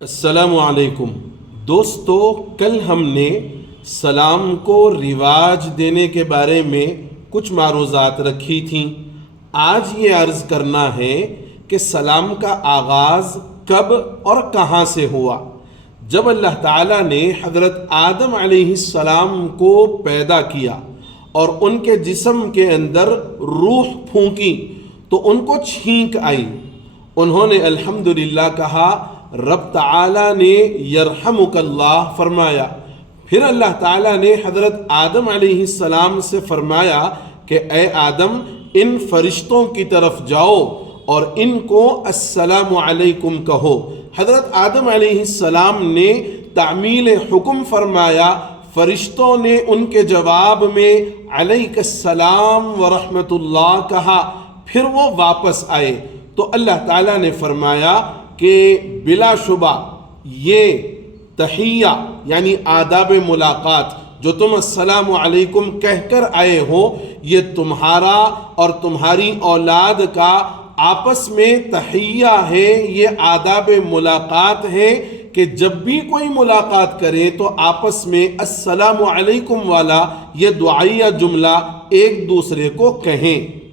السلام علیکم دوستو، کل ہم نے سلام کو رواج دینے کے بارے میں کچھ معروضات رکھی تھیں۔ آج یہ عرض کرنا ہے کہ سلام کا آغاز کب اور کہاں سے ہوا۔ جب اللہ تعالیٰ نے حضرت آدم علیہ السلام کو پیدا کیا اور ان کے جسم کے اندر روح پھونکی تو ان کو چھینک آئی۔ انہوں نے الحمدللہ کہا، رب تعالیٰ نے یرحمک اللہ فرمایا۔ پھر اللہ تعالیٰ نے حضرت آدم علیہ السلام سے فرمایا کہ اے آدم، ان فرشتوں کی طرف جاؤ اور ان کو السلام علیکم کہو۔ حضرت آدم علیہ السلام نے تعمیل حکم فرمایا، فرشتوں نے ان کے جواب میں علیک السلام ورحمۃ اللہ کہا، پھر وہ واپس آئے تو اللہ تعالیٰ نے فرمایا کہ بلا شبہ یہ تحیہ یعنی آداب ملاقات جو تم السلام علیکم کہہ کر آئے ہو، یہ تمہارا اور تمہاری اولاد کا آپس میں تحیہ ہے، یہ آداب ملاقات ہے کہ جب بھی کوئی ملاقات کرے تو آپس میں السلام علیکم والا یہ دعائیہ جملہ ایک دوسرے کو کہیں۔